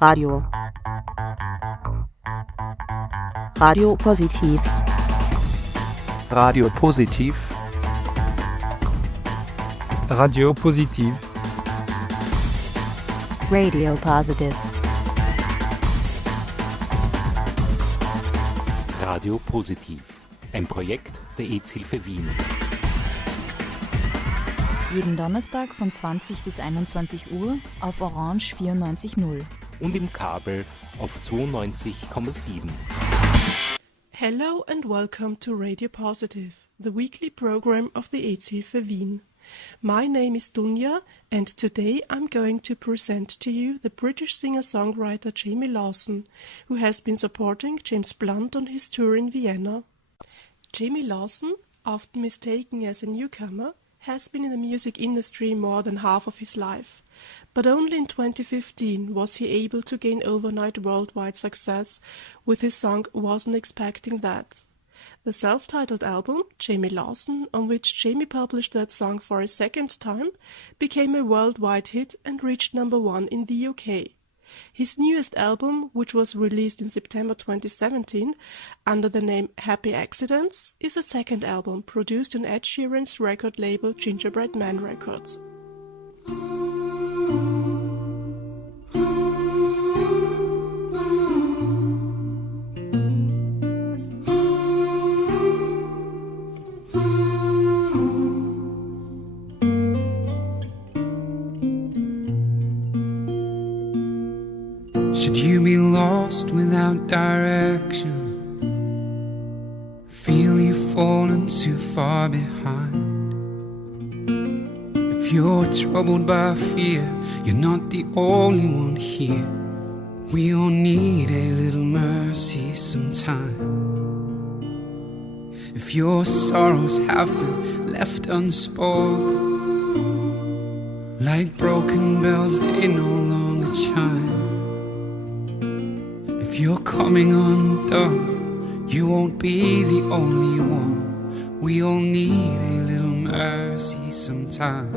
Radio. Radio positiv. Radio positiv. Radio positiv. Radio positive. Radio positiv. Ein Projekt der Aids-Hilfe-Wien. Jeden Donnerstag von 20 bis 21 Uhr auf Orange 94.0. Und im Kabel auf 92,7. Hello and welcome to Radio Positive, the weekly program of the Aids-Hilfe-Wien. My name is Dunja, and today I'm going to present to you the British singer-songwriter Jamie Lawson, who has been supporting James Blunt on his tour in Vienna. Jamie Lawson, often mistaken as a newcomer, has been in the music industry more than half of his life, but only in 2015 was he able to gain overnight worldwide success with his song Wasn't Expecting That. The self-titled album, Jamie Lawson, on which Jamie published that song for a second time, became a worldwide hit and reached number 1 in the UK. His newest album, which was released in September 2017 under the name Happy Accidents, is a second album produced on Ed Sheeran's record label Gingerbread Man Records. Should you be lost without direction, feel you've fallen too far behind? If you're troubled by fear, you're not the only one here. We all need a little mercy sometime. If your sorrows have been left unspoken, like broken bells they no longer chime. If you're coming undone, you won't be the only one. We all need a little mercy sometime.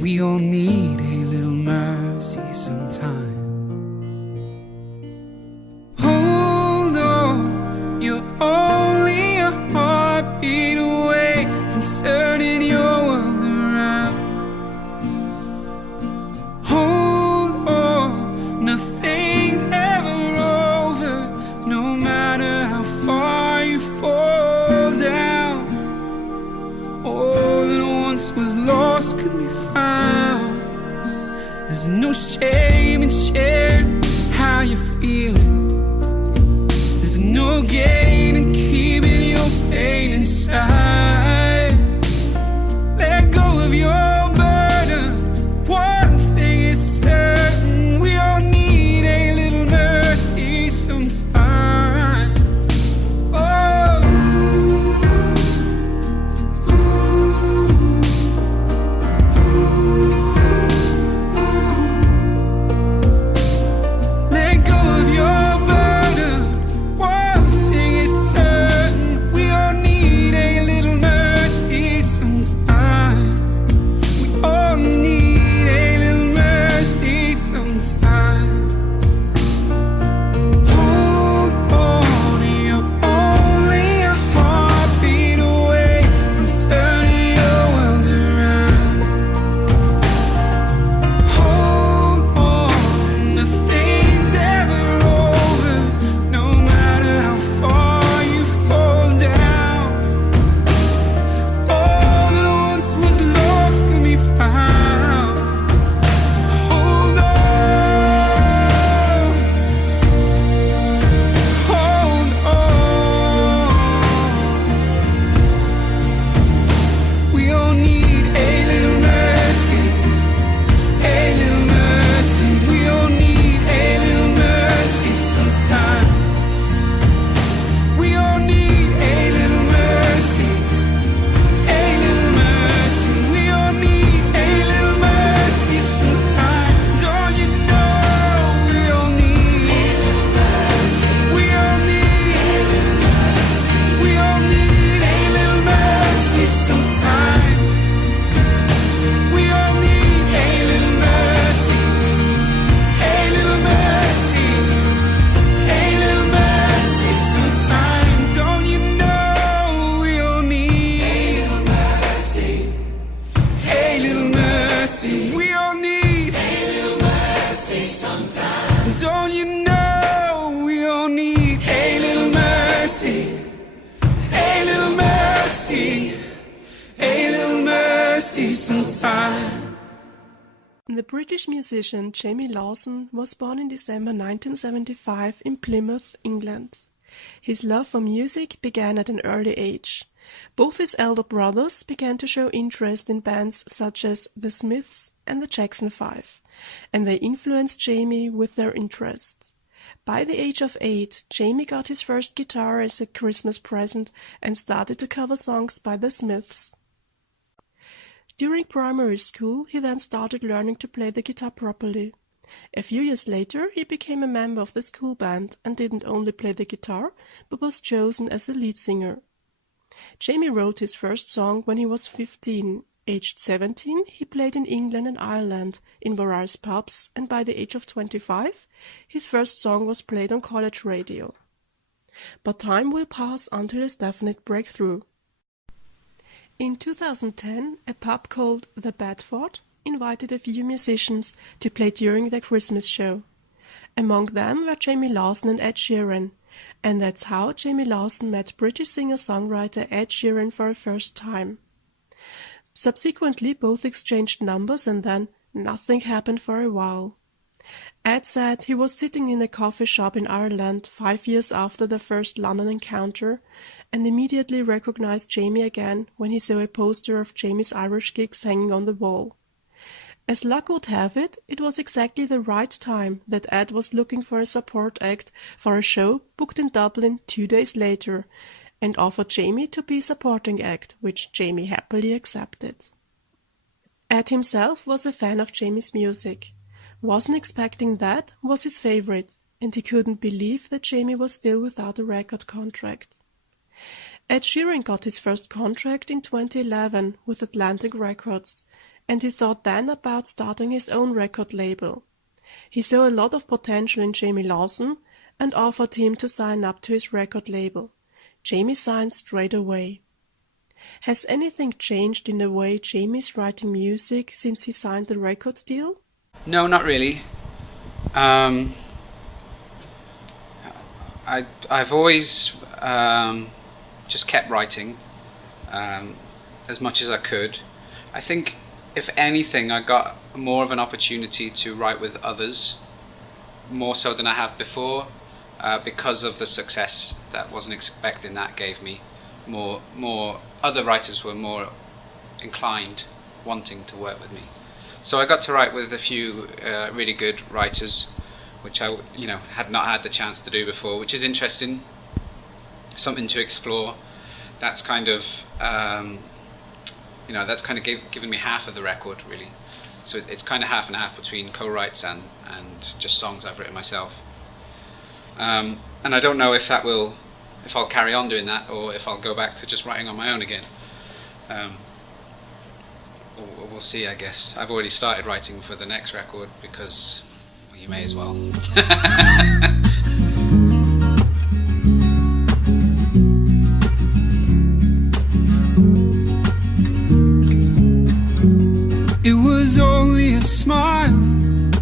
We all need a little mercy sometime. Hold on, you're only a heartbeat away from turning your world around. Hold on, nothing's ever over, no matter how far you fall down. All that once was lost can be found. There's no shame in sharing how you're feeling. There's no gain in keeping your pain inside. Let go of your burden. One thing is certain, we all need a little mercy sometime. Oh. Let go of your burden. One thing is certain, we all need a little some time. The British musician Jamie Lawson was born in December 1975 in Plymouth, England. His love for music began at an early age. Both his elder brothers began to show interest in bands such as The Smiths and the Jackson 5, and they influenced Jamie with their interest. By the age of 8, Jamie got his first guitar as a Christmas present and started to cover songs by The Smiths. During primary school, he then started learning to play the guitar properly. A few years later, he became a member of the school band and didn't only play the guitar, but was chosen as a lead singer. Jamie wrote his first song when he was 15. Aged 17, he played in England and Ireland in various pubs, and by the age of 25, his first song was played on college radio. But time will pass until his definite breakthrough. In 2010, a pub called The Bedford invited a few musicians to play during their Christmas show. Among them were Jamie Lawson and Ed Sheeran, and that's how Jamie Lawson met British singer-songwriter Ed Sheeran for the first time. Subsequently, both exchanged numbers and then nothing happened for a while. Ed said he was sitting in a coffee shop in Ireland 5 years after their first London encounter and immediately recognized Jamie again when he saw a poster of Jamie's Irish gigs hanging on the wall. As luck would have it, it was exactly the right time that Ed was looking for a support act for a show booked in Dublin 2 days later, and offered Jamie to be supporting act, which Jamie happily accepted. Ed himself was a fan of Jamie's music. Wasn't expecting that was his favorite, and he couldn't believe that Jamie was still without a record contract. Ed Sheeran got his first contract in 2011 with Atlantic Records, and he thought then about starting his own record label. He saw a lot of potential in Jamie Lawson and offered him to sign up to his record label. Jamie signed straight away. Has anything changed in the way Jamie's writing music since he signed the record deal? No, not really. I've always just kept writing as much as I could. I think, if anything, I got more of an opportunity to write with others, more so than I have before. Because of the success that wasn't expecting that gave me more other writers were more inclined wanting to work with me, so I got to write with a few really good writers, which I had not had the chance to do before, which is interesting, something to explore. That's kind of given me half of the record really, so it's kind of half and half between co-writes and just songs I've written myself. And I don't know if I'll carry on doing that, or if I'll go back to just writing on my own again. We'll see, I guess. I've already started writing for the next record because, well, you may as well. It was only a smile,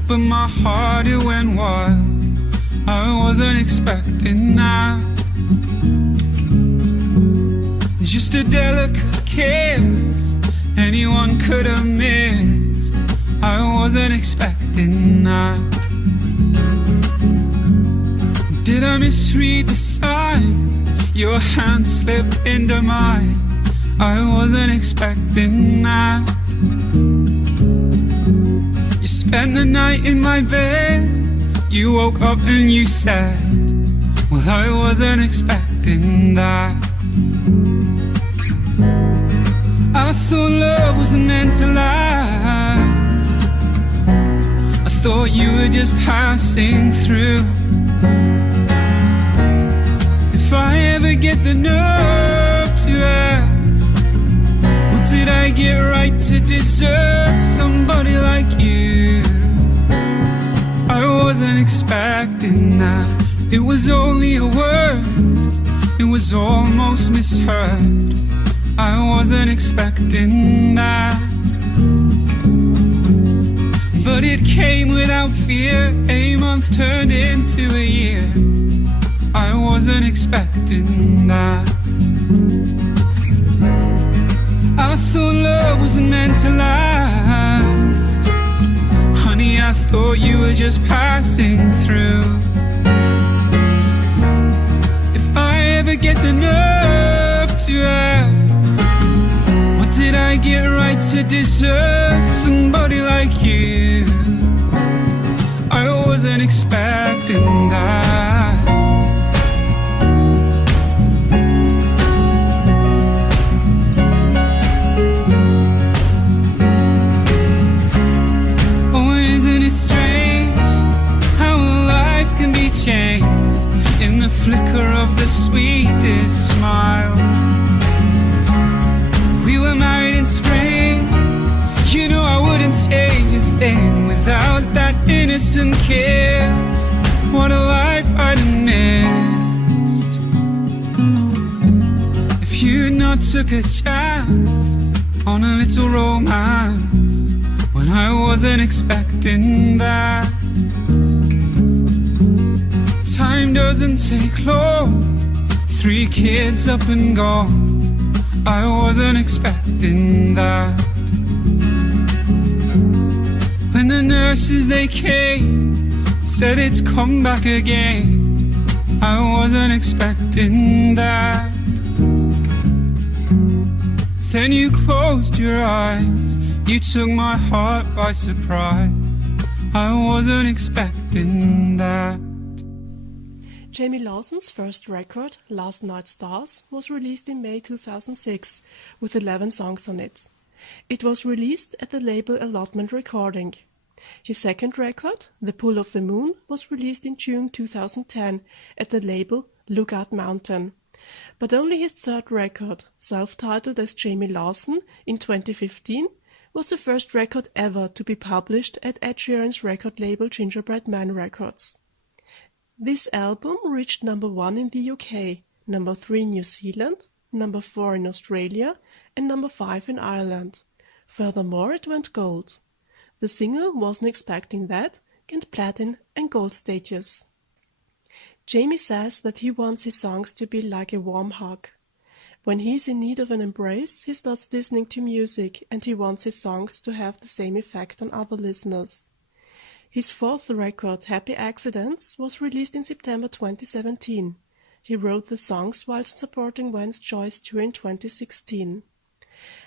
but my heart, it went wild. I wasn't expecting that. Just a delicate kiss anyone could have missed. I wasn't expecting that. Did I misread the sign? Your hand slipped into mine. I wasn't expecting that. You spent the night in my bed. You woke up and you said, well, I wasn't expecting that. I thought love wasn't meant to last. I thought you were just passing through. If I ever get the nerve to ask, what did I get right to deserve somebody like you? I wasn't expecting that. It was only a word, it was almost misheard. I wasn't expecting that. But it came without fear. A month turned into a year. I wasn't expecting that. I I thought love wasn't meant to last. Honey, I thought you were just passing through. If I ever get the nerve to ask, what did I get right to deserve somebody like you? I wasn't expecting that. Changed in the flicker of the sweetest smile. We were married in spring. You know I wouldn't change a thing without that innocent kiss. What a life I'd have missed if you'd not took a chance on a little romance when I wasn't expecting that. Time doesn't take long, 3 kids up and gone. I wasn't expecting that. When the nurses they came, said it's come back again, I wasn't expecting that. Then you closed your eyes, you took my heart by surprise. I wasn't expecting that. Jamie Lawson's first record, Last Night Stars, was released in May 2006 with 11 songs on it. It was released at the label Allotment Recording. His second record, The Pull of the Moon, was released in June 2010 at the label Lookout Mountain. But only his third record, self-titled as Jamie Lawson in 2015, was the first record ever to be published at Ed Sheeran's record label Gingerbread Man Records. This album reached number 1 in the UK, number 3 in New Zealand, number 4 in Australia, and number 5 in Ireland. Furthermore, it went gold. The single Wasn't Expecting That gained platinum and gold status. Jamie says that he wants his songs to be like a warm hug. When he is in need of an embrace, he starts listening to music, and he wants his songs to have the same effect on other listeners. His fourth record, Happy Accidents, was released in September 2017. He wrote the songs whilst supporting Vance Joy's tour in 2016.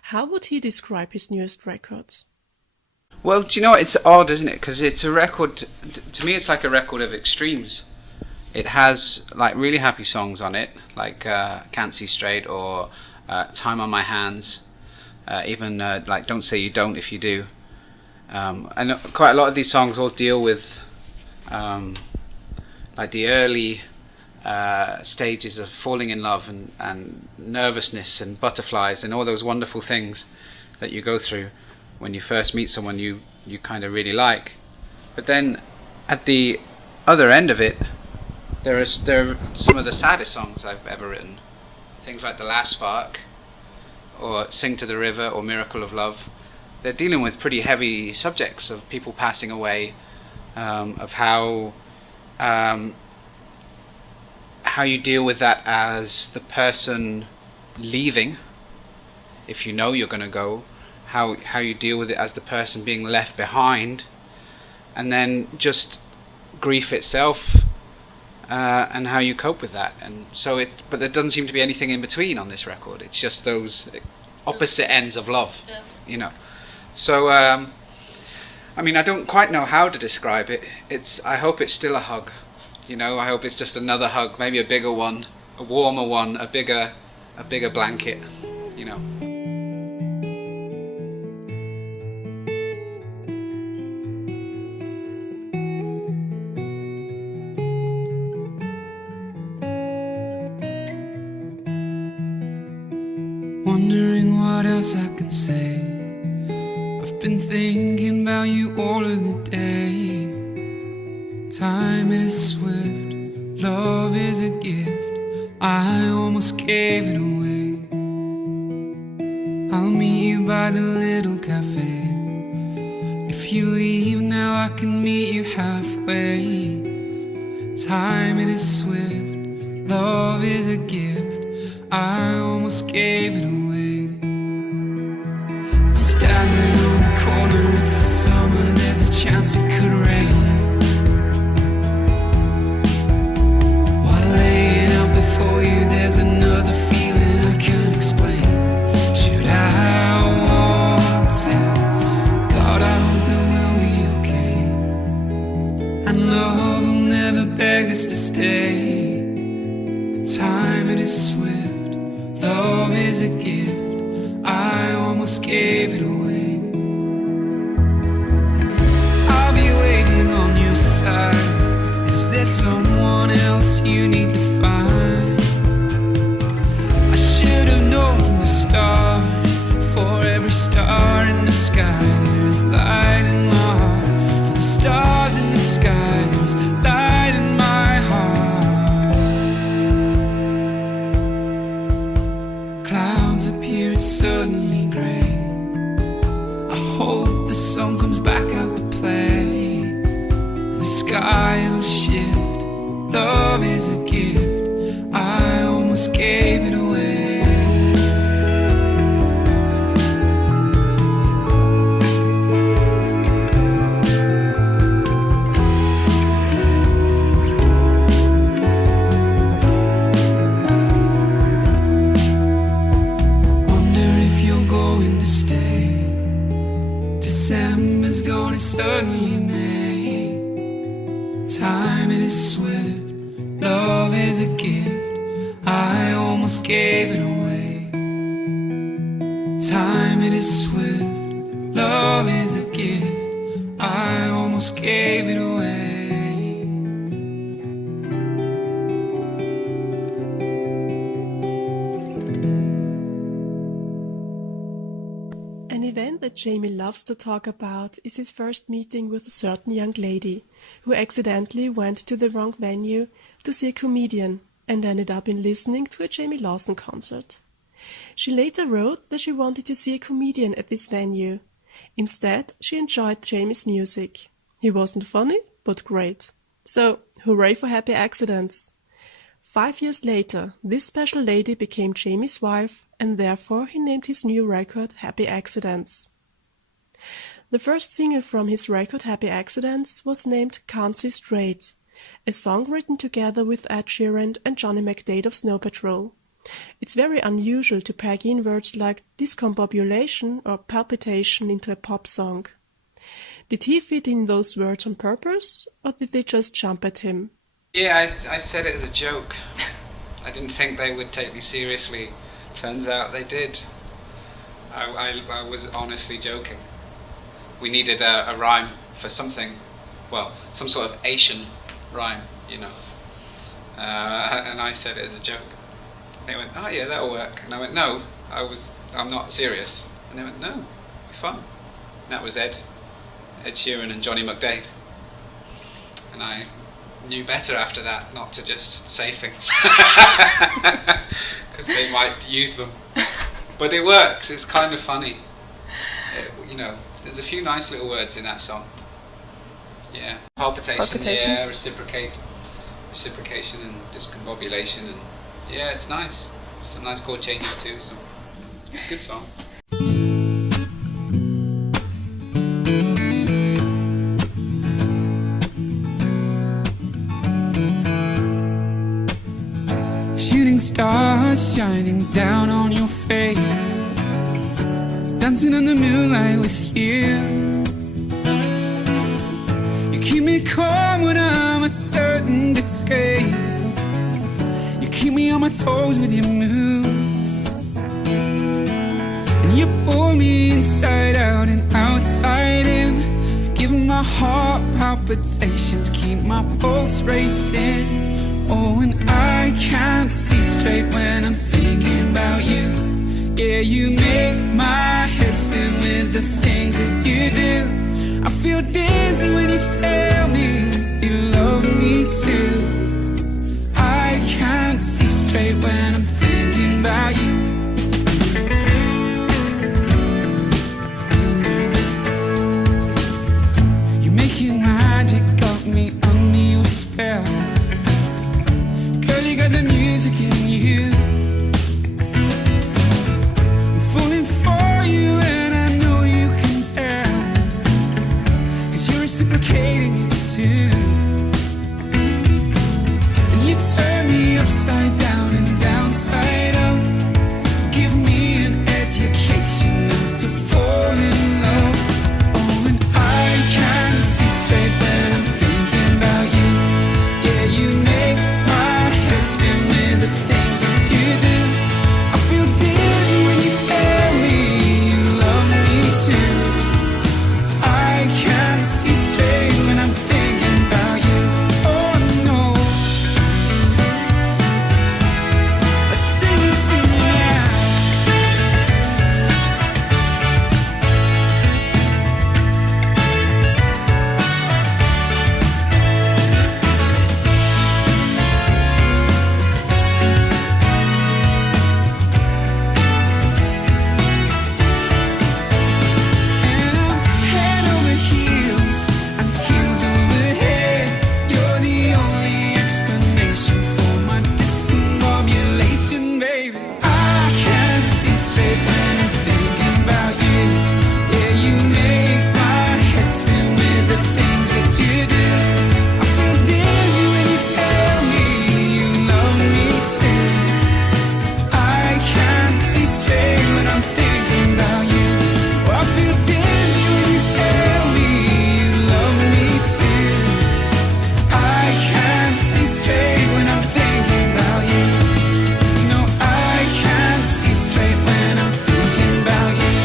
How would he describe his newest record? Well, do you know what? It's odd, isn't it? Because it's a record, to me it's like a record of extremes. It has like really happy songs on it, like Can't See Straight or Time on My Hands, even like Don't Say You Don't If You Do. And quite a lot of these songs all deal with like the early stages of falling in love and nervousness and butterflies and all those wonderful things that you go through when you first meet someone you kind of really like. But then at the other end of it, there are some of the saddest songs I've ever written. Things like The Last Spark or Sing to the River or Miracle of Love. They're dealing with pretty heavy subjects of people passing away, of how you deal with that as the person leaving, if you know you're going to go, how you deal with it as the person being left behind, and then just grief itself, and how you cope with that. And so but there doesn't seem to be anything in between on this record. It's just those opposite ends of love, you know. So, I mean, I don't quite know how to describe it. I hope it's still a hug, you know. I hope it's just another hug, maybe a bigger one, a warmer one, a bigger blanket, you know. Wondering what else I can say. I've been thinking about you all of the day. Time it is swift, love is a gift. I almost gave it away. I'll meet you by the little cafe. If you leave now, I can meet you halfway. Time it is swift, love is a gift. I almost gave it away. chance it could rain. While laying out before you, there's another feeling I can't explain. Should I want to? God, I hope that we'll be okay. And love will never beg us to stay. Time it is swift, love is a gift. I almost gave it away. I'll be waiting on your side. Is there someone else you need to find? I should have known from the start. For every star in the sky, there's light in my heart. For the stars in the sky, there's light in my heart. Clouds appear, it's suddenly grey. I hope the sun comes back out to play. The sky will shift, love is a gift. I almost gave it away. December's gone, it's suddenly May. Time it is swift, love is a gift. I almost gave it away. Time it is swift, love is a gift. I almost gave it away. An event that Jamie loves to talk about is his first meeting with a certain young lady who accidentally went to the wrong venue to see a comedian and ended up in listening to a Jamie Lawson concert. She later wrote that she wanted to see a comedian at this venue. Instead, she enjoyed Jamie's music. He wasn't funny, but great. So, hooray for happy accidents! 5 years later, this special lady became Jamie's wife, and therefore he named his new record Happy Accidents. The first single from his record Happy Accidents was named Can't See Straight, a song written together with Ed Sheeran and Johnny McDaid of Snow Patrol. It's very unusual to pack in words like discombobulation or palpitation into a pop song. Did he fit in those words on purpose, or did they just jump at him? Yeah, I said it as a joke. I didn't think they would take me seriously. Turns out they did. I was honestly joking. We needed a rhyme for something, well, some sort of Asian rhyme, you know. And I said it as a joke. They went, oh yeah, that'll work. And I went, no, I'm not serious. And they went, no, it'll be fun. And that was Ed Sheeran and Johnny McDaid. And I knew better after that not to just say things because they might use them, but it works. It's kind of funny. You know, there's a few nice little words in that song. Yeah, palpitation. Yeah, reciprocation and discombobulation, and yeah, it's nice. Some nice chord changes too. So it's a good song. Shooting stars shining down on your face, dancing in the moonlight with you. You keep me calm when I'm a certain disgrace. You keep me on my toes with your moves, and you pull me inside out and outside in, giving my heart palpitations, keep my pulse racing. Oh, and I can't see straight when I'm thinking about you. Yeah, you make my head spin with the things that you do. I feel dizzy when you tell me you love me too. I can't see straight when I'm thinking about you. You're making magic, got me under your spell. Girl, you got the music in you. I'm falling for you and I know you can tell, 'cause you're a reciprocating it too. And you turn me upside down and downside up. Give me an education not to fall in love. Oh, and I can't see straight when I'm thinking about you. Yeah, you make my head spin with the things that you do. I feel dizzy when you tell me you love me too. I can't see straight when I'm thinking about you. Oh no. Sing it to me now. Head over heels and heels over head. You're the only explanation for my discombobulation, baby. I can't see straight when I'm thinking about you. Yeah, you make my head spin with the things that you do. I feel dizzy when you tell me you love me too. I can't see straight when I'm thinking about you. I feel dizzy when you tell me you love me too. I can't see straight when I'm thinking about you. No, I can't see straight when I'm thinking about you.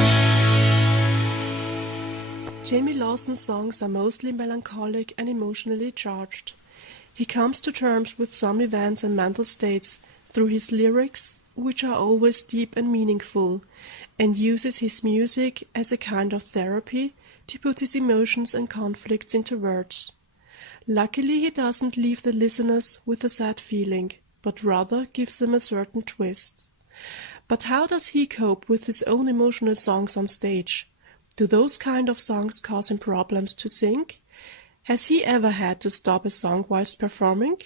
Jamie Lawson's songs are mostly melancholic and emotionally charged. He comes to terms with some events and mental states through his lyrics, which are always deep and meaningful, and uses his music as a kind of therapy to put his emotions and conflicts into words. Luckily, he doesn't leave the listeners with a sad feeling, but rather gives them a certain twist. But how does he cope with his own emotional songs on stage? Do those kind of songs cause him problems to sing? Has he ever had to stop a song whilst performing?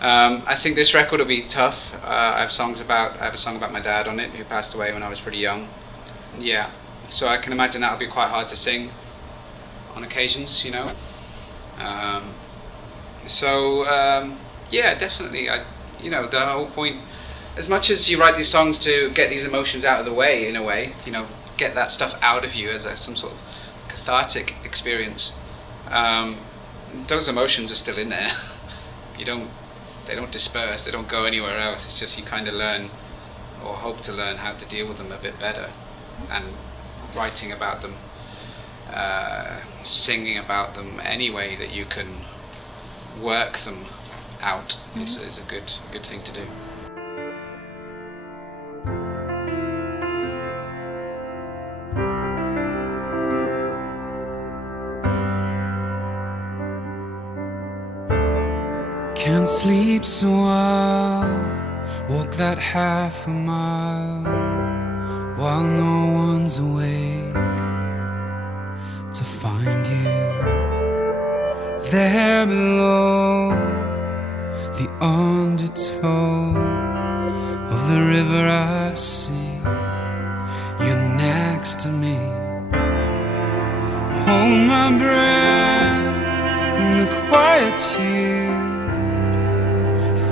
I think this record will be tough. I have a song about my dad on it, who passed away when I was pretty young. Yeah, so I can imagine that'll be quite hard to sing on occasions, you know. Yeah, definitely. The whole point, as much as you write these songs to get these emotions out of the way, in a way, get that stuff out of you as some sort of cathartic experience. Those emotions are still in there. They don't disperse. They don't go anywhere else. It's just you kind of learn, or hope to learn, how to deal with them a bit better, and writing about them, singing about them, any way that you can work them out is a good thing to do. Can't sleep, so I'll walk that half a mile while no one's awake to find you there below the undertow of the river. I see you're next to me. Hold my breath in the quietude.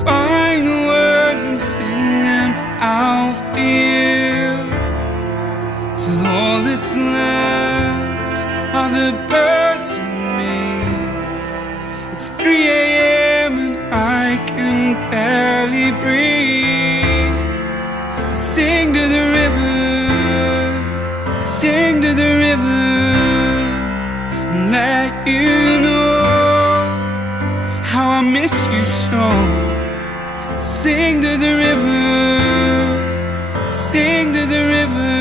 Find the words and sing them out for you, till all that's left are the birds and me. It's 3 a.m. and I can barely breathe. I sing to the river, sing to the river, and let you know how I miss you so. Sing to the river, sing to the river,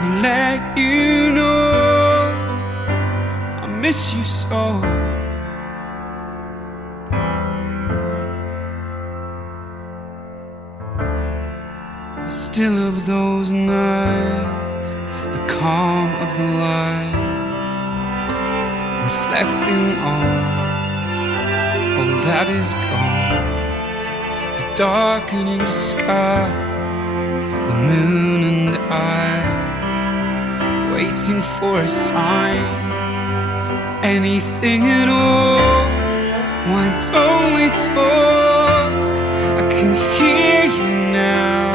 and let you know I miss you so. The still of those nights, the calm of the lights, reflecting on all that is gone. The darkening sky, the moon and I, waiting for a sign, anything at all. Why don't we talk? I can hear you now,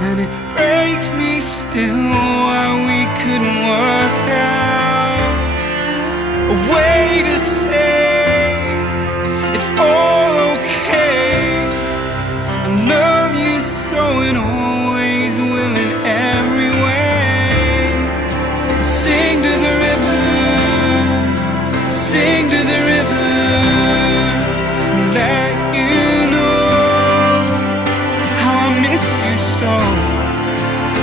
and it breaks me still why we couldn't work out a way to say it's all okay. I love you so and always will in every way. I sing to the river, I sing to the river, and let you know how I miss you so.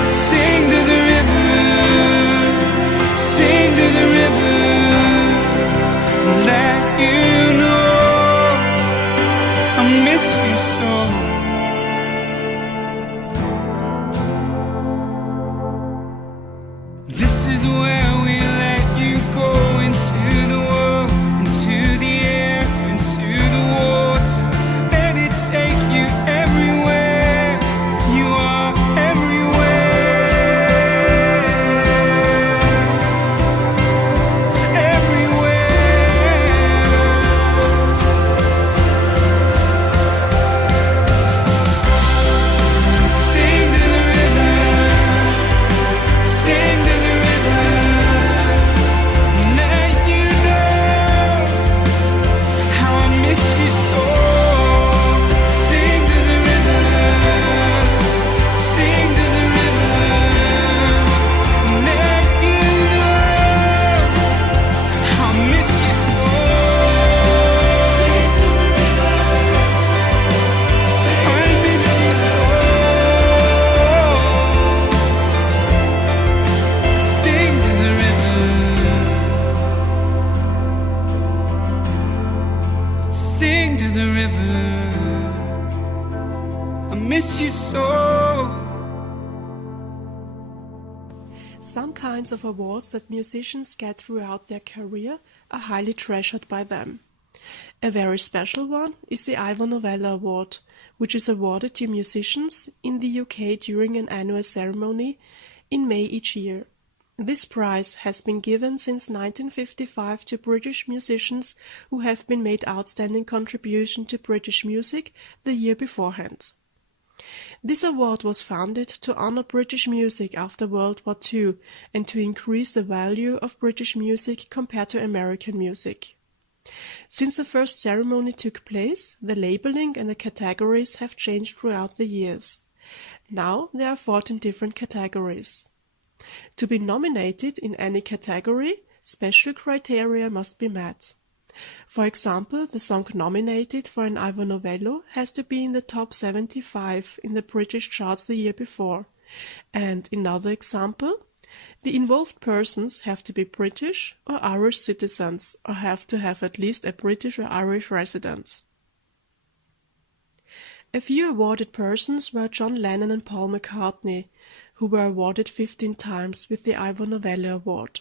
Sing to the river, sing to the river, and let you know I miss you so. This is where we let you go into the world, into the air, into the water. Let it take you everywhere. You are everywhere, everywhere. Sing to the river, sing to the river, let you know how I miss you so. Sing to the river, sing to the river, let you know how I miss you so. Sing to the river, I miss you so. Sing to the river, sing to the river, I miss you so. Some kinds of awards that musicians get throughout their career are highly treasured by them. A very special one is the Ivor Novello Award, which is awarded to musicians in the UK during an annual ceremony in May each year. This prize has been given since 1955 to British musicians who have been made outstanding contribution to British music the year beforehand. This award was founded to honor British music after World War II and to increase the value of British music compared to American music. Since the first ceremony took place, the labeling and the categories have changed throughout the years. Now there are 14 different categories. To be nominated in any category, special criteria must be met. For example, the song nominated for an Ivor Novello has to be in the top 75 in the British charts the year before. And in another example, the involved persons have to be British or Irish citizens or have to have at least a British or Irish residence. A few awarded persons were John Lennon and Paul McCartney, who were awarded 15 times with the Ivor Novello Award.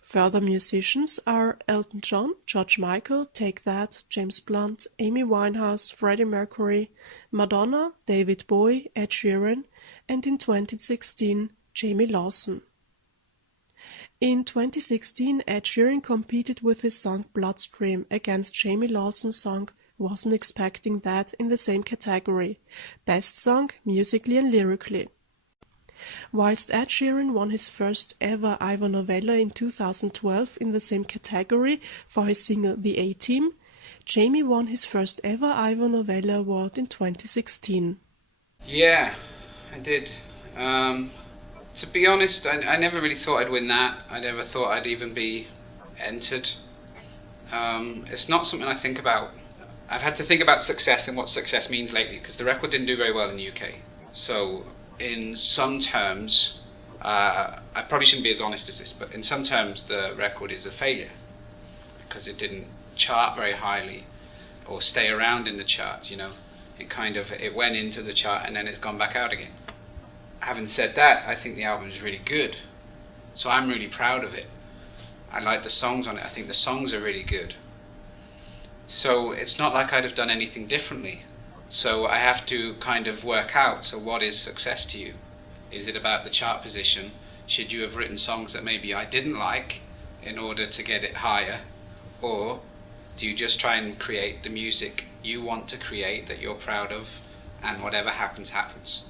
Further musicians are Elton John, George Michael, Take That, James Blunt, Amy Winehouse, Freddie Mercury, Madonna, David Bowie, Ed Sheeran, and in 2016, Jamie Lawson. In 2016, Ed Sheeran competed with his song Bloodstream against Jamie Lawson's song Wasn't Expecting That in the same category, Best Song, Musically and Lyrically. Whilst Ed Sheeran won his first ever Ivor Novello in 2012 in the same category for his single The A-Team, Jamie won his first ever Ivor Novello Award in 2016. Yeah, I did. To be honest, I never really thought I'd win that. I never thought I'd even be entered. It's not something I think about. I've had to think about success and what success means lately, because the record didn't do very well in the UK. So, in some terms, I probably shouldn't be as honest as this, but in some terms the record is a failure, because it didn't chart very highly, or stay around in the chart, you know. It went into the chart and then it's gone back out again. Having said that, I think the album is really good, so I'm really proud of it. I like the songs on it. I think the songs are really good. So it's not like I'd have done anything differently. So I have to kind of work out, so what is success to you? Is it about the chart position? Should you have written songs that maybe I didn't like, in order to get it higher, or do you just try and create the music you want to create that you're proud of, and whatever happens, happens?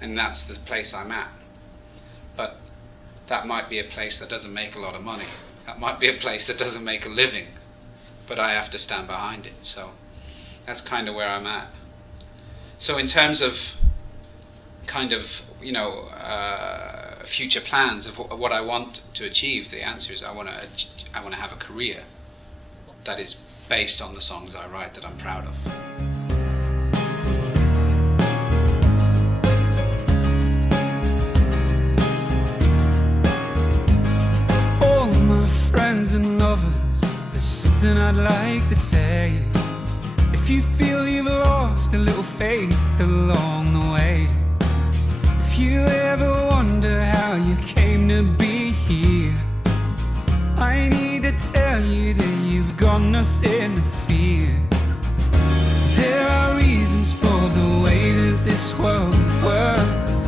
And that's the place I'm at. But that might be a place that doesn't make a lot of money. That might be a place that doesn't make a living, but I have to stand behind it. So that's kind of where I'm at. So in terms of kind of, future plans of what I want to achieve, the answer is I want to have a career that is based on the songs I write that I'm proud of. All my friends and lovers, there's something I'd like to say. If you feel you've lost a little faith along the way, if you ever wonder how you came to be here, I need to tell you that you've got nothing to fear. There are reasons for the way that this world works.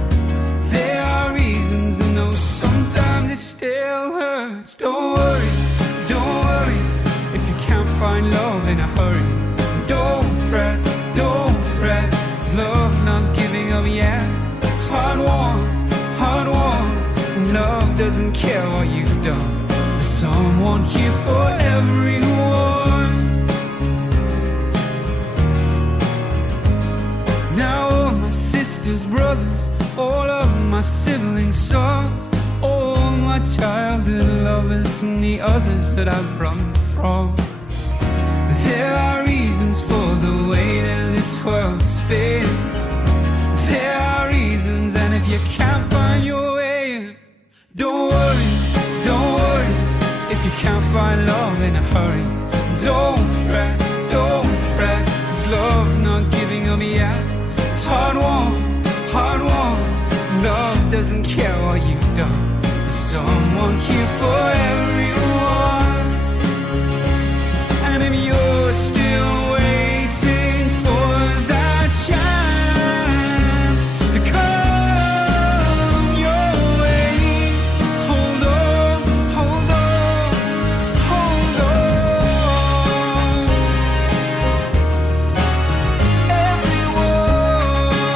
There are reasons, and though sometimes it still hurts. Don't worry if you can't find love in a hurry. Don't fret, 'cause love's not giving up yet. It's hard won, and love doesn't care what you've done. There's someone here for everyone. Now all my sisters, brothers, all of my siblings' sons, all my childhood lovers and the others that I've run from. There are reasons for the way that this world spins. There are reasons, and if you can't find your way, don't worry if you can't find love in a hurry. Don't fret, 'cause love's not giving up yet. It's hard won, love doesn't care what you've done. There's someone here for everyone. And if you're still waiting for that chance to come your way, hold on. Everyone.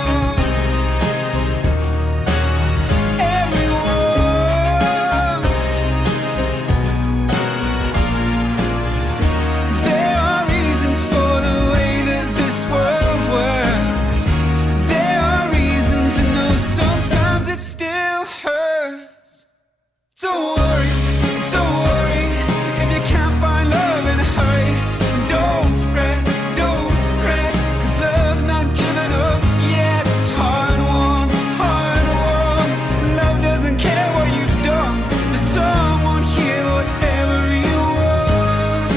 There are reasons for the way that this world works. There are reasons, and though sometimes it still hurts. Don't worry if you can't find love in a hurry. Don't fret, 'cause love's not giving up yet. It's hard won, love doesn't care what you've done. There's someone here, whatever you want.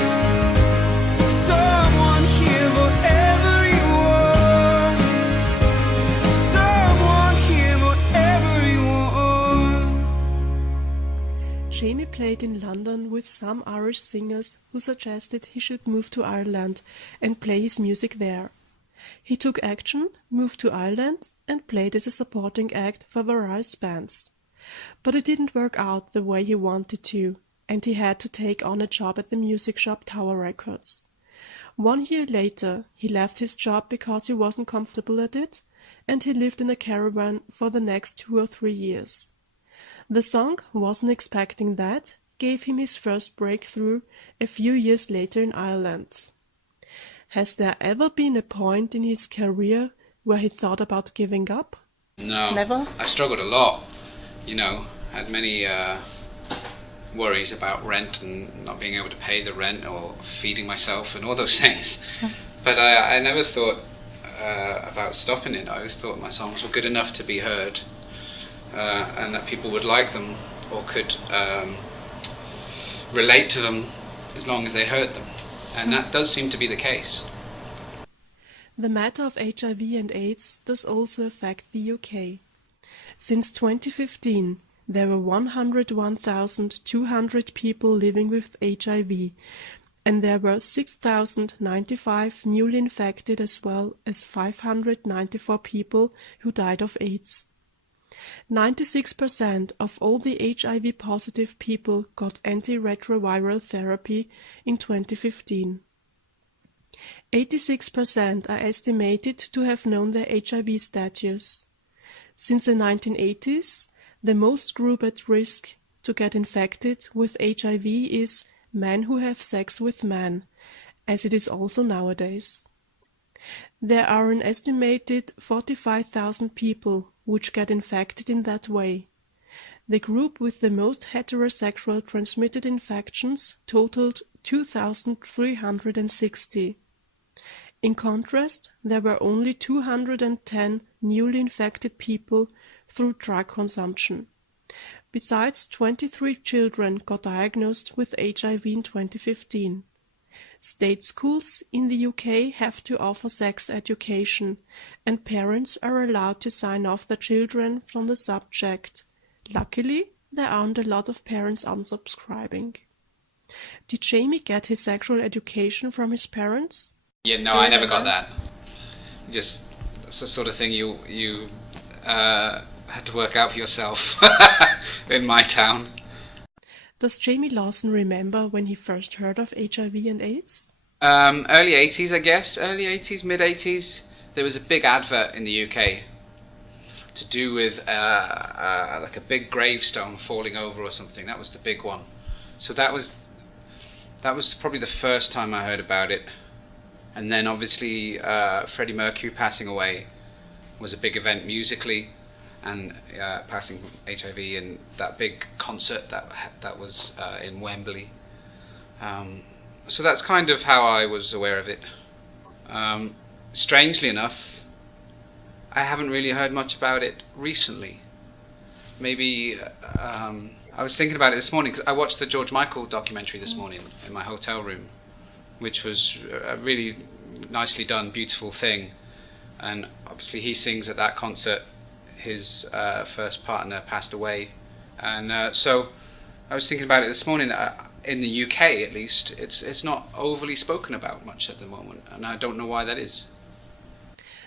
Someone here, whatever you want. Someone here, whatever you want. Jamie played in London with some Irish singers who suggested he should move to Ireland and play his music there. He took action, moved to Ireland, and played as a supporting act for various bands. But it didn't work out the way he wanted to, and he had to take on a job at the music shop Tower Records. 1 year later, he left his job because he wasn't comfortable at it, and he lived in a caravan for the next 2 or 3 years. The song "Wasn't Expecting That" gave him his first breakthrough a few years later in Ireland. Has there ever been a point in his career where he thought about giving up? No. Never? I struggled a lot, had many worries about rent and not being able to pay the rent or feeding myself and all those things. But I never thought about stopping it. I always thought my songs were good enough to be heard, and that people would like them or could relate to them as long as they heard them. And that does seem to be the case. The matter of HIV and AIDS does also affect the UK. Since 2015, there were 101,200 people living with HIV, and there were 6,095 newly infected as well as 594 people who died of AIDS. 96% of all the HIV-positive people got antiretroviral therapy in 2015. 86% are estimated to have known their HIV status. Since the 1980s, the most group at risk to get infected with HIV is men who have sex with men, as it is also nowadays. There are an estimated 45,000 people which get infected in that way. The group with the most heterosexual transmitted infections totaled 2,360. In contrast, there were only 210 newly infected people through drug consumption. Besides, 23 children got diagnosed with HIV in 2015. State schools in the UK have to offer sex education, and parents are allowed to sign off their children from the subject. Luckily, there aren't a lot of parents unsubscribing. Did Jamie get his sexual education from his parents? Yeah, no, I never got that. Just, that's the sort of thing you had to work out for yourself in my town. Does Jamie Lawson remember when he first heard of HIV and AIDS? Early 80s, I guess. Early 80s, mid 80s. There was a big advert in the UK to do with like a big gravestone falling over or something. That was the big one. So that was probably the first time I heard about it. And then obviously Freddie Mercury passing away was a big event musically, and passing from HIV, and that big concert that was in Wembley. So that's kind of how I was aware of it. Strangely enough, I haven't really heard much about it recently. Maybe I was thinking about it this morning because I watched the George Michael documentary this morning in my hotel room, which was a really nicely done, beautiful thing. And obviously he sings at that concert. His first partner passed away, and so I was thinking about it this morning. In the UK, at least, it's not overly spoken about much at the moment, and I don't know why that is.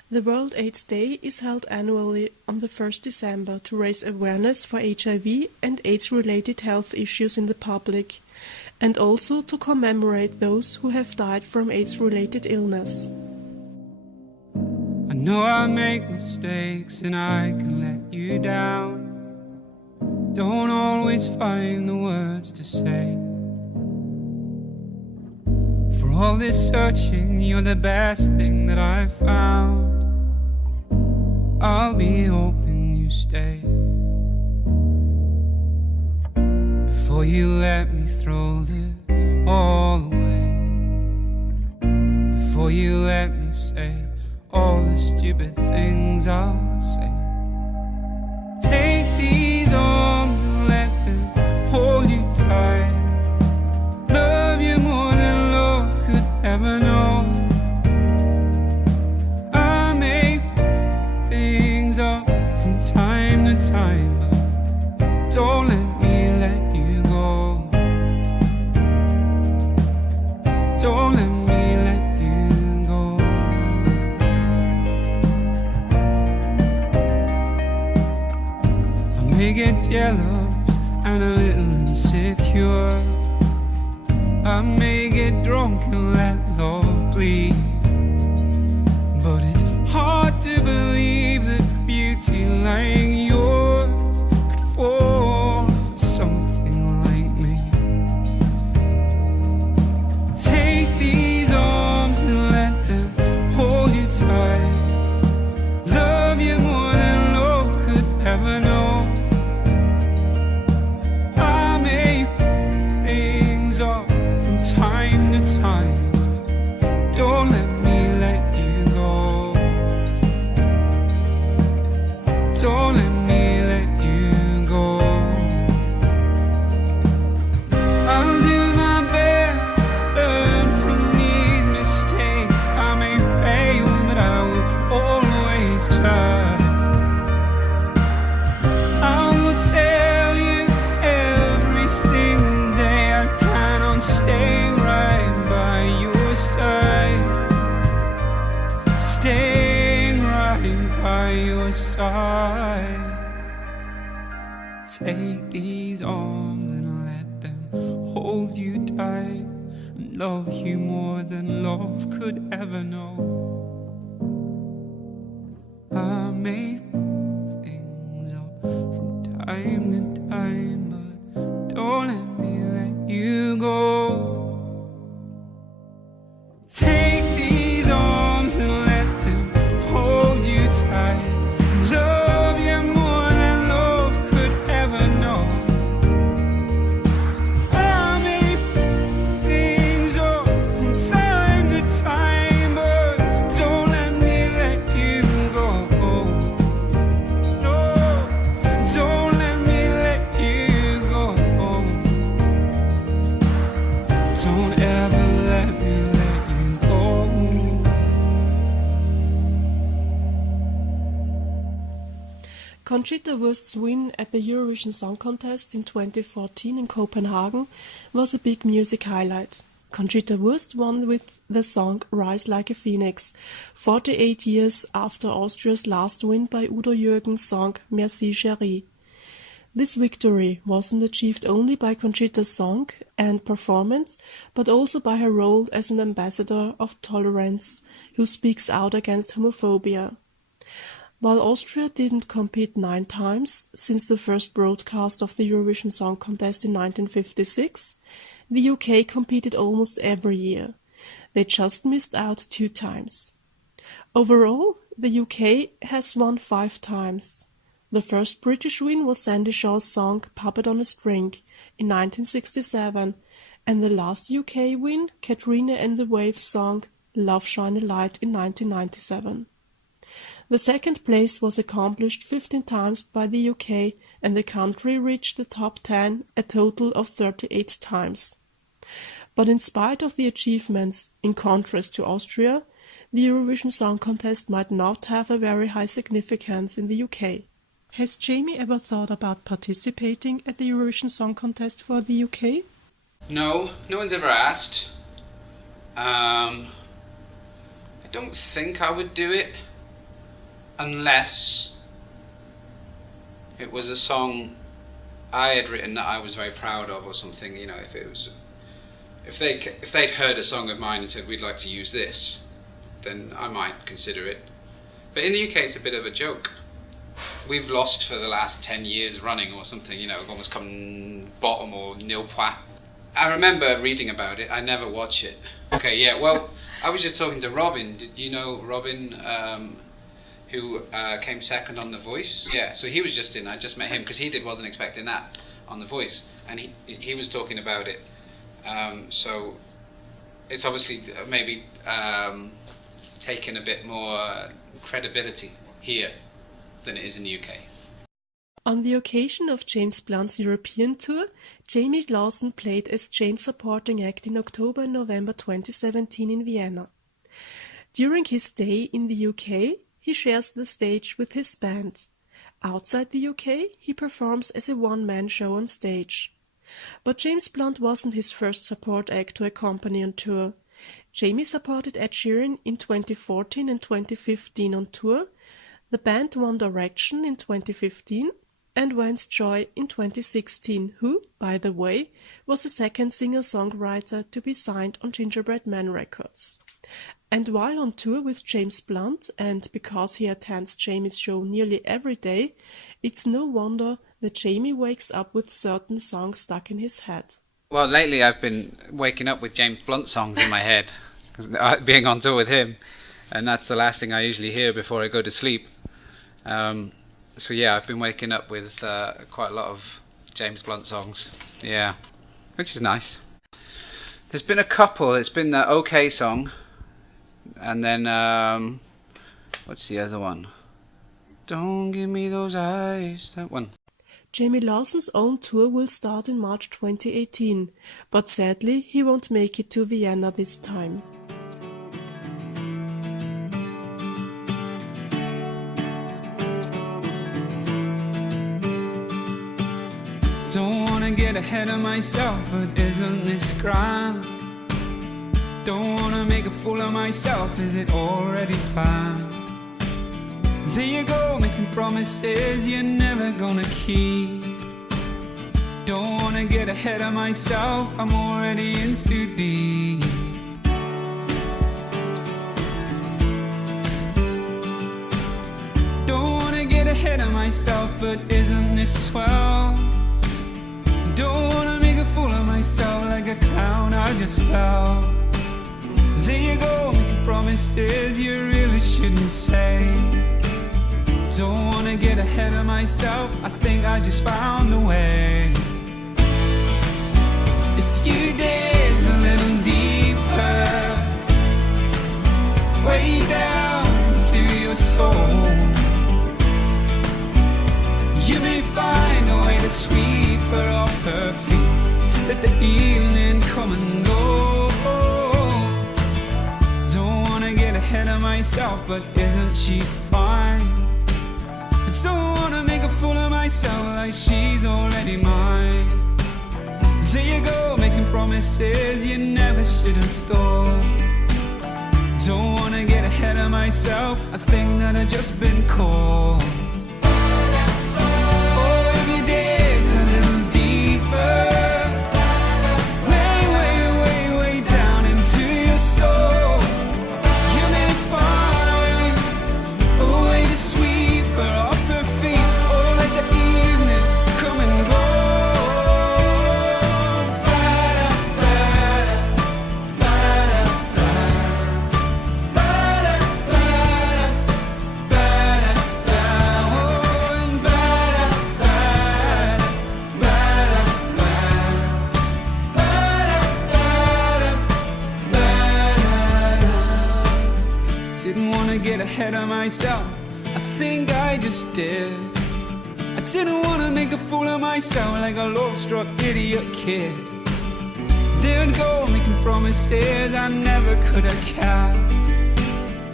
The World AIDS Day is held annually on the 1st December to raise awareness for HIV and AIDS-related health issues in the public, and also to commemorate those who have died from AIDS-related illness. I know I make mistakes and I can let you down. Don't always find the words to say. For all this searching, you're the best thing that I've found. I'll be hoping you stay. Before you let me throw this all away. Before you let me say all the stupid things I'll say. Take these arms and let them hold you tight. Love you more than love could ever know. I make things up from time to time, but don't let me let you go. Don't let me let you go. I may get jealous and a little insecure. I may get drunk and let love bleed. But it's hard to believe that beauty like yours could fall for something like me. Take these arms and let them hold you tight. Love you more than love could ever know. I make things up from time to time. Don't let me let you go. Don't let me let you go. I'll do my best to learn from these mistakes. I may fail, but I will always try. I will tell you every single day I plan on staying right by your side. Staying right by your side. Take these arms and let them hold you tight and love you more than love could ever know. I make things up from time to time, but don't let me let you go. Take these arms and let them hold you tight. Love you more than love could ever know. I make things up from time to time, but don't let me let you go. No, don't let me let you go. Don't ever let me let you go. Conchita Wurst's win at the Eurovision Song Contest in 2014 in Copenhagen was a big music highlight. Conchita Wurst won with the song Rise Like a Phoenix, 48 years after Austria's last win by Udo Jürgens' song Merci Chérie. This victory wasn't achieved only by Conchita's song and performance, but also by her role as an ambassador of tolerance who speaks out against homophobia. While Austria didn't compete 9 times since the first broadcast of the Eurovision Song Contest in 1956, the UK competed almost every year. They just missed out 2 times. Overall, the UK has won 5 times. The first British win was Sandy Shaw's song Puppet on a String in 1967, and the last UK win, Katrina and the Waves' song Love Shine a Light in 1997. The second place was accomplished 15 times by the UK, and the country reached the top 10 a total of 38 times. But in spite of the achievements, in contrast to Austria, the Eurovision Song Contest might not have a very high significance in the UK. Has Jamie ever thought about participating at the Eurovision Song Contest for the UK? No, no one's ever asked. I don't think I would do it unless it was a song I had written that I was very proud of or something. You know, if they'd heard a song of mine and said we'd like to use this, then I might consider it. But in the UK it's a bit of a joke. We've lost for the last 10 years running or something, you know, we've almost come bottom or nil point. I remember reading about it, I never watch it. Okay, yeah, well, I was just talking to Robin. Did you know Robin, who came second on The Voice? Yeah, so he was just in, I just met him, because he wasn't expecting that on The Voice, and he was talking about it. So it's obviously maybe taken a bit more credibility here than it is in the UK. On the occasion of James Blunt's European tour, Jamie Lawson played as James' supporting act in October and November 2017 in Vienna. During his stay in the UK, he shares the stage with his band. Outside the UK, he performs as a one-man show on stage. But James Blunt wasn't his first support act to accompany on tour. Jamie supported Ed Sheeran in 2014 and 2015 on tour, the band One Direction in 2015, and Vance Joy in 2016, who, by the way, was the second singer-songwriter to be signed on Gingerbread Man Records. And while on tour with James Blunt, and because he attends Jamie's show nearly every day, it's no wonder that Jamie wakes up with certain songs stuck in his head. Well, lately I've been waking up with James Blunt songs in my head, being on tour with him, and that's the last thing I usually hear before I go to sleep. So yeah, I've been waking up with quite a lot of James Blunt songs, yeah, which is nice. There's been a couple. It's been the OK song, and then what's the other one? Don't give me those eyes, that one. Jamie Lawson's own tour will start in March 2018, but sadly he won't make it to Vienna this time. Don't wanna get ahead of myself, but isn't this grand? Don't wanna make a fool of myself, is it already planned? There you go, making promises you're never gonna keep. Don't wanna get ahead of myself, I'm already in too deep. Don't wanna get ahead of myself, but isn't this swell? Don't wanna make a fool of myself like a clown, I just fell. There you go, making promises you really shouldn't say. Don't wanna get ahead of myself, I think I just found a way. If you dig a little deeper, way down to your soul, you may find a way to sweep her off her feet. Let the evening come and go. Don't wanna get ahead of myself, but isn't she fine? I don't wanna make a fool of myself like she's already mine. There you go, making promises you never should have thought. Don't wanna get ahead of myself, I think that I've just been caught. Oh, if you dig a little deeper, way, way, way, way down into your soul, you may find a way to sweep her off her feet. Oh, let the evening come and go. Didn't wanna get ahead of myself, I think I just did. I didn't wanna make a fool of myself like a love-struck idiot kid. There I'd go, making promises I never could have kept.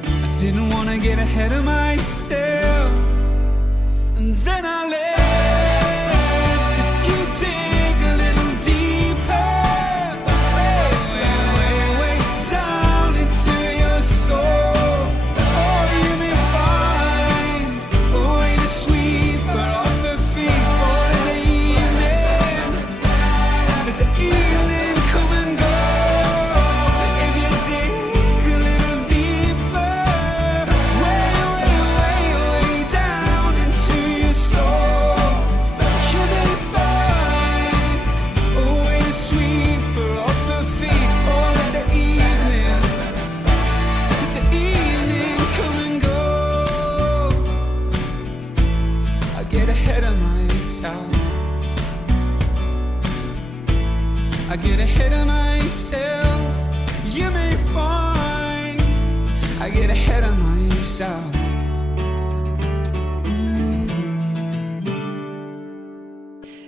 I didn't wanna get ahead of myself, and then I left. If you dig a little deeper, way, way, way, way down into your soul, I get ahead of myself, you may find I get ahead of myself.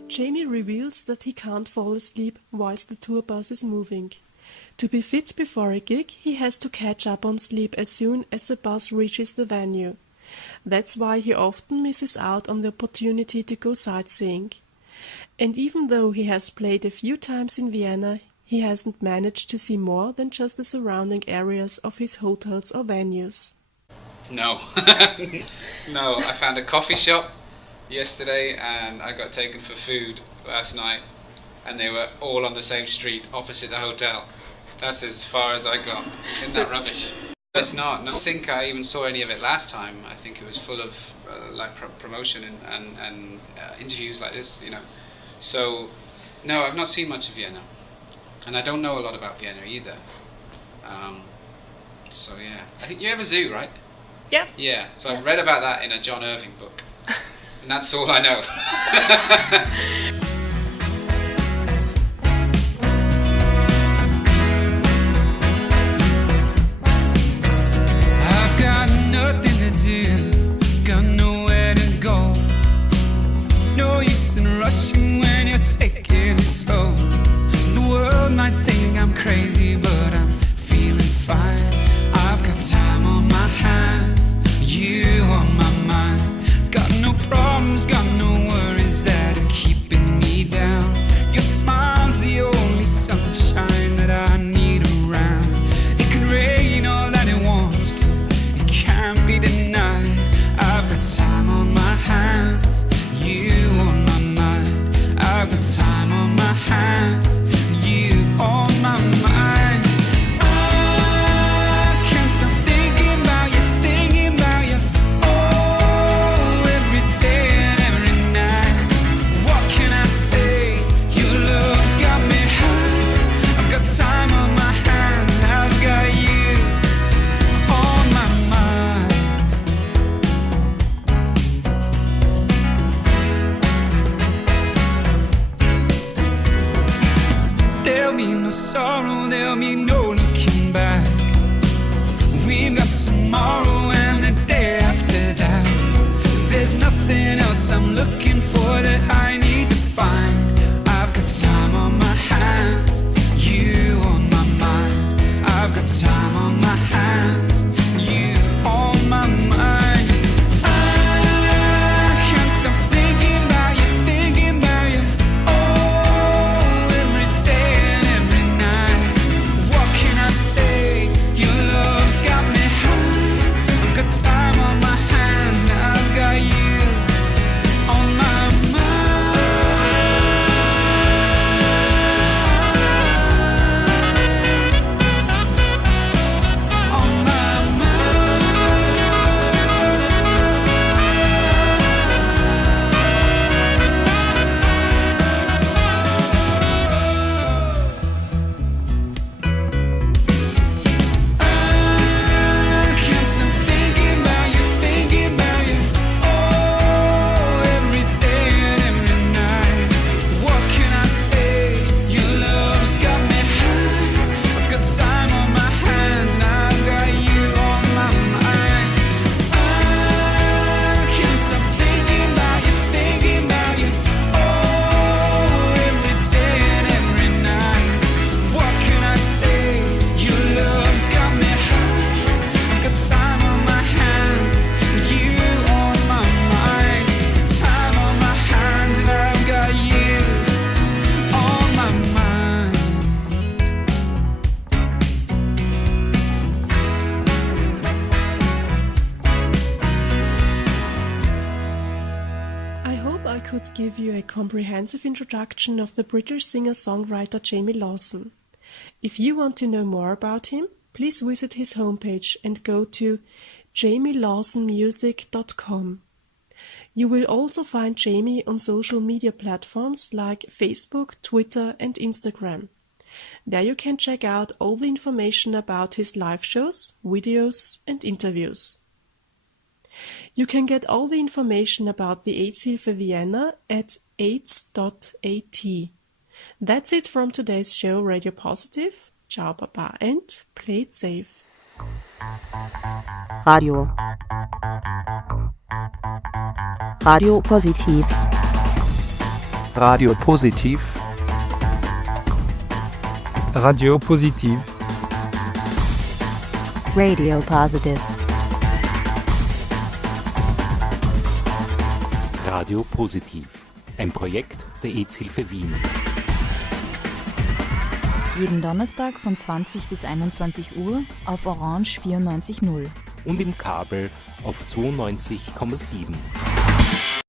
Jamie reveals that he can't fall asleep whilst the tour bus is moving. To be fit before a gig, he has to catch up on sleep as soon as the bus reaches the venue. That's why he often misses out on the opportunity to go sightseeing. And even though he has played a few times in Vienna, he hasn't managed to see more than just the surrounding areas of his hotels or venues. No. No, I found a coffee shop yesterday and I got taken for food last night, and they were all on the same street opposite the hotel. That's as far as I got. Isn't that rubbish? It's not. No, I think I even saw any of it last time. I think it was full of promotion and interviews like this, you know. So, no, I've not seen much of Vienna, and I don't know a lot about Vienna either. So yeah, I think you have a zoo, right? Yeah. Yeah. So I've read about that in a John Irving book, and that's all I know. I've got nothing to do, got nowhere to go. No use in rushing when you're taking it slow. The world might think I'm crazy, but I'm feeling fine. I've got time on my hands, you on my mind. Got no problems, got no worries that are keeping me tomorrow and the day after that. There's nothing else I'm looking for that I need to find. I've got time on my hands, you on my mind. I've got time on my hands, you on my mind. I can't stop thinking about you, thinking about you. Oh, every day and every night. What can I say? Your love's got me high. I've got time on my hands, now I've got you on my could give you a comprehensive introduction of the British singer-songwriter Jamie Lawson. If you want to know more about him, please visit his homepage and go to jamielawsonmusic.com. You will also find Jamie on social media platforms like Facebook, Twitter and Instagram. There you can check out all the information about his live shows, videos and interviews. You can get all the information about the Aids-Hilfe Vienna at aids.at. That's it from today's show, Radio Positive. Ciao, Baba, and play it safe. Radio Positiv. Radio Positiv. Radio Positiv. Radio Positive. Radio Positiv, ein Projekt der Aids-Hilfe-Wien. Jeden Donnerstag von 20 bis 21 Uhr auf Orange 94.0. Und im Kabel auf 92,7.